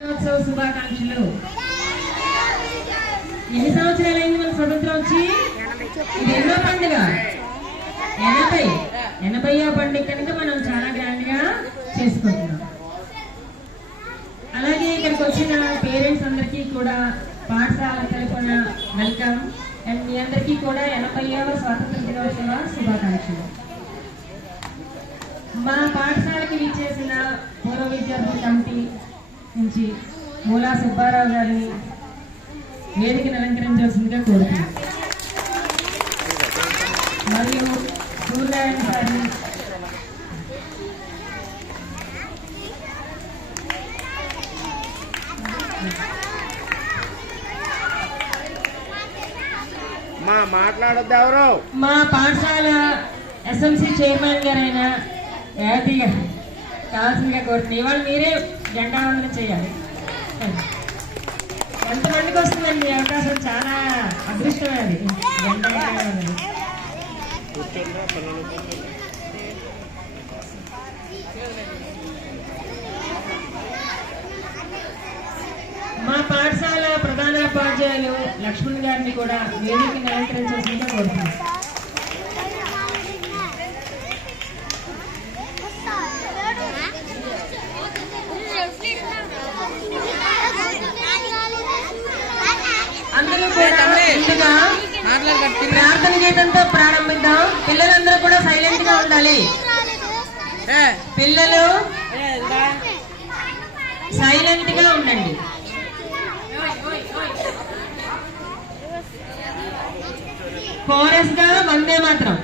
శుభాకాంక్షలు. ఎన్ని సంవత్సరాలైంది మన స్వతంత్రం వచ్చి? ఇది ఎన్నో పండుగ? 80వ పండుగ కనుక మనం చాలా గ్రాండ్ గా చేసుకుంటున్నాం. అలాగే ఇక్కడికి వచ్చిన పేరెంట్స్ అందరికీ కూడా పాఠశాల తరపున వెల్కమ్. అండ్ మీ అందరికీ కూడా 80వ స్వాతంత్ర దినోత్సవ శుభాకాంక్షలు. మా పాఠశాలకి విచ్చేసిన పూర్వ విద్యార్థుల కమిటీ నుంచి మూలా సుబ్బారావు గారిని వేదికను అలంకరించాల్సిందిగా కోరుతున్నాను. మరియు సూర్యనారాయణ గారిని మాట్లాడొద్దు. మా పాఠశాల ఎస్ఎంసీ చైర్మన్ గారైన యాతి గారు కావాల్సిందిగా కోరుతున్నాను. ఇవాళ మీరే జెండా వందనం చేయాలి. ఎంతమందికి వస్తుందండి ఈ అవకాశం? చాలా అదృష్టమే అది. జెండా వందనం మా పాఠశాల ప్రధానోపాధ్యాయులు లక్ష్మణ్ గారిని కూడా వేదికను అలంకరించాల్సిందిగా కోరుతున్నాను. అందరూ కూడా ముందుగా ప్రార్థన గీతంతో ప్రారంభిద్దాం. పిల్లలందరూ కూడా సైలెంట్ గా ఉండాలి. పిల్లలు సైలెంట్ గా ఉండండి. కోరస్ గా వందే మాత్రం.